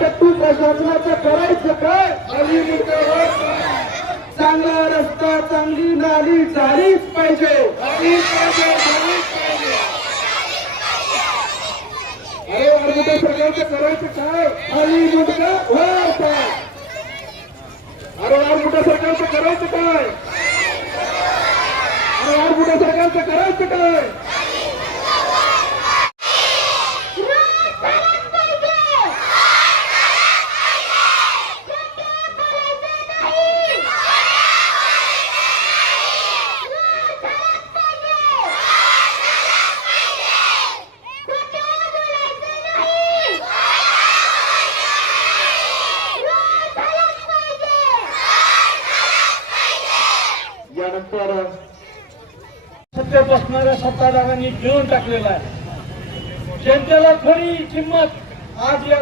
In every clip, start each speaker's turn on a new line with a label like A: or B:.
A: टट्टू प्रशासनाचं करायचं काय? चांगला रस्ता चांगली नाली झालीच पाहिजे. अरे वारमुठे सगळ्यांचं करायचं काय? अली मुद्दा वर काय अरे वारमुठे सरकारचं करायचं काय? अरे वारमुठे सरकारचं करायचं काय? यानंतर सत्तेत बसणाऱ्या सत्ताधाऱ्यांनी घेऊन टाकलेला आहे. जनतेला थोडी किंमत आज या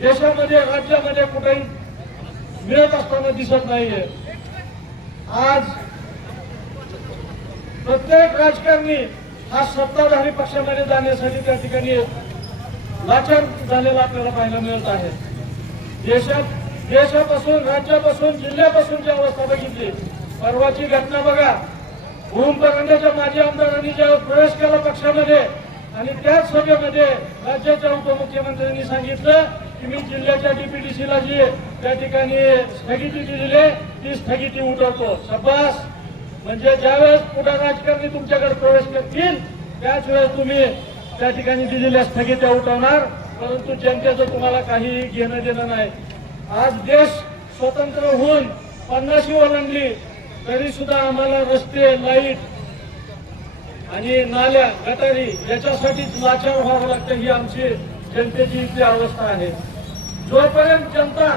A: देशामध्ये राज्यामध्ये कुठेही मिळत असताना दिसत नाहीये. आज प्रत्येक राजकारणी हा सत्ताधारी पक्षामध्ये जाण्यासाठी त्या ठिकाणी लाचार झालेला आपल्याला पाहायला मिळत आहे. देशात देशापासून राज्यापासून जिल्ह्यापासून जी अवस्था बघितली. परवाची घटना बघा. भूम परांड्याच्या माजी आमदारांनी ज्यावेळेस प्रवेश केला पक्षामध्ये आणि त्याच सभेमध्ये राज्याच्या उपमुख्यमंत्र्यांनी सांगितलं की मी जिल्ह्याच्या डीपीडीसीला जी त्या ठिकाणी स्थगिती दिलेली आहे, ती स्थगिती उठवतो. शब्बास म्हणजे ज्यावेळेस पुढे राजकारणी तुमच्याकडे प्रवेश करतील त्याच वेळेस तुम्ही त्या ठिकाणी दिलेल्या स्थगित्या उठवणार. परंतु जनतेचं तुम्हाला काही घेणं देणं नाही. आज देश स्वतंत्र होऊन पन्नाशी ओलांडली तरी सुद्धा आम्हाला रस्ते लाइट आणि नाल्या गटारी याच्यासाठीच लाचार व्हावं लागतं ही आमची जनतेची इथली अवस्था आहे. जोपर्यंत जनता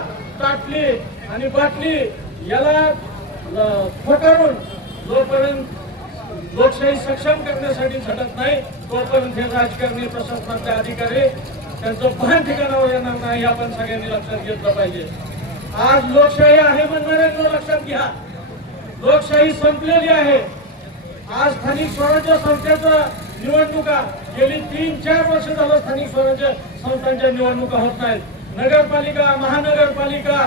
A: ताटली आणि बाटली याला फोटारून जोपर्यंत लोकशाही सक्षम करण्यासाठी झटत नाही तोपर्यंत हे राजकारणी प्रशासनाचे अधिकारी त्यांचं भान ठिकाणावर येणार नाही हे आपण सगळ्यांनी लक्षात घेतलं पाहिजे. आज लोकशाही आहे म्हणणाऱ्यांना लक्षात घ्या. लोकशाही संपलेली आहे. आज स्थानिक स्वराज्य संस्थेचं निवडणुका गेली तीन चार वर्ष झालं स्थानिक स्वराज्य संस्थांच्या निवडणुका होत नाहीत. नगरपालिका महानगरपालिका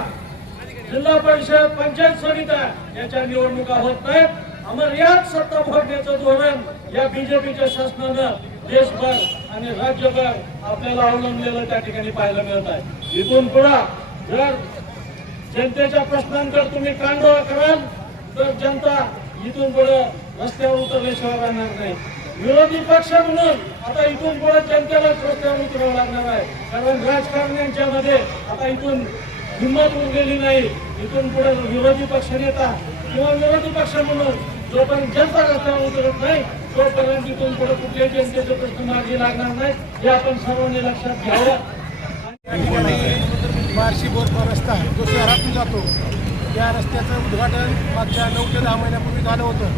A: जिल्हा परिषद पंचायत समित्या याच्या निवडणुका होत नाहीत. अमर्याद सत्ता भोगण्याचं धोरण या बीजेपीच्या शासनानं देशभर आणि राज्यभर आपल्याला अवलंबलेलं त्या ठिकाणी पाहायला मिळत आहे. इथून पुढे जर जनतेच्या प्रश्नांकडे तुम्ही कांडोळा कराल तर जनता इथून पुढे रस्त्यावर उतरल्याशिवाय राहणार नाही. विरोधी पक्ष म्हणून आता इथून पुढे जनतेला रस्त्यावर उतरावं लागणार आहे. कारण राजकारण्यांच्या मध्ये आता इथून हिंमत उरलेली नाही. इथून पुढे विरोधी पक्ष नेता किंवा विरोधी पक्ष म्हणून जोपर्यंत जनता रस्त्यावर उतरत नाही तोपर्यंत इथून पुढे कुठल्याही जनतेचे प्रश्न मार्गी लागणार नाही. हे आपण सर्वांनी लक्षात घ्यावं.
B: या ठिकाणी बार्शी बोरकर रस्ता जो शहरातून जातो. या रस्त्याचं उद्घाटन मागच्या नऊ ते दहा महिन्यापूर्वी झालं होतं.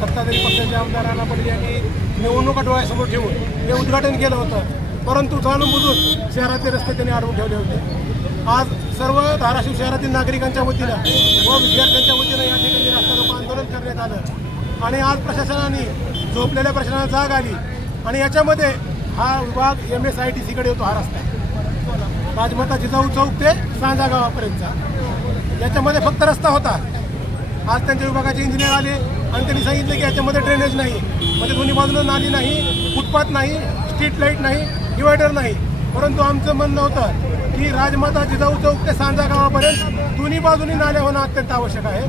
B: सत्ताधारी पक्षाच्या राणा पाटील यांनी निवडणुका डोळ्यासमोर ठेवून हे उद्घाटन केलं होतं. परंतु जाणूनबुजून शहरातले रस्ते त्यांनी अडवून ठेवले होते. आज सर्व धाराशिव शहरातील नागरिकांच्या वतीनं व विद्यार्थ्यांच्या वतीनं या ठिकाणी रस्ता रोको आंदोलन करण्यात आलं. आणि आज प्रशासनाने झोपलेल्या प्रशासनाला जाग आली. आणि याच्यामध्ये हा विभाग एम एस आय टी सीकडे येतो हा रस्ता. राजमाता जिजाऊ चौक ते सांजा गावापर्यंतचा. याच्यामध्ये फक्त रस्ता होता. आज त्यांच्या विभागाचे इंजिनियर आले आणि त्यांनी सांगितले की याच्यामध्ये ड्रेनेज नाही. म्हणजे दोन्ही बाजूला नाली नाही फुटपाथ नाही स्ट्रीट लाइट नाही डिवायडर नाही. परंतु आमचं म्हणणं होतं की राजमाता जिजाऊ चौक ते सांजा गावापर्यंत दोन्ही बाजूनी नाल्या होणं अत्यंत आवश्यक आहे.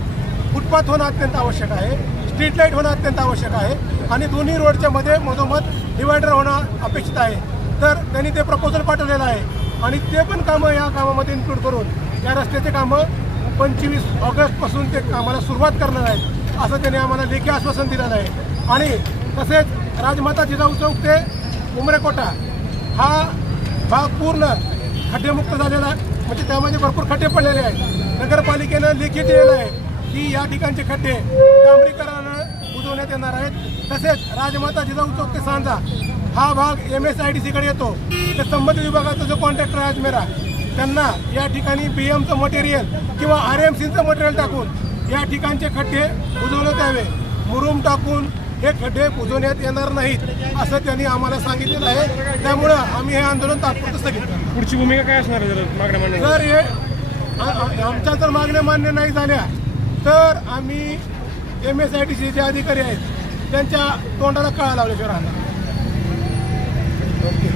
B: फुटपाथ होणं अत्यंत आवश्यक आहे. स्ट्रीट लाइट होणं अत्यंत आवश्यक आहे. आणि दोन्ही रोडच्या मध्ये मधोमध डिवायडर होणं अपेक्षित आहे. तर त्यांनी ते प्रपोजल पाठवलेलं आहे. आणि ते पण कामं या कामामध्ये इन्क्लूड करून या रस्त्याचे कामं पंचवीस ऑगस्टपासून ते कामाला सुरुवात करणार आहेत असं त्यांनी आम्हाला लेखी आश्वासन दिलेलं आहे. आणि तसेच राजमाता जिजाऊ चौक ते उमरेकोटा हा भाग पूर्ण खड्डेमुक्त झालेला आहे. म्हणजे त्यामध्ये भरपूर खड्डे पडलेले आहेत. नगरपालिकेनं लेखी दिलेलं आहे की या ठिकाणचे खड्डे डांबरीकरणानं बुजवण्यात येणार आहेत. तसेच राजमाता जिजाऊ चौक ते सांजा हा भाग एम एस आय डी सीकडे येतो. तर संबंधित विभागाचा जो कॉन्ट्रॅक्टर आहे अजमेरा त्यांना या ठिकाणी बी एमचं मटेरियल किंवा आर एम सीचं मटेरियल टाकून या ठिकाणचे खड्डे बुजवण्यात यावे. मुरुम टाकून हे खड्डे बुजवण्यात येणार नाहीत असं त्यांनी आम्हाला सांगितलेलं आहे. त्यामुळं आम्ही हे आंदोलन तात्पुरतं स्थगित
C: पुढची भूमिका काय असणार आहे जर मागण्या?
B: जर हे आ- आमच्या जर मागण्या मान्य नाही झाल्या तर आम्ही M S I T C जे अधिकारी आहेत. त्यांच्या तोंडाला कळा लावल्याशिवाय राहणार ओके.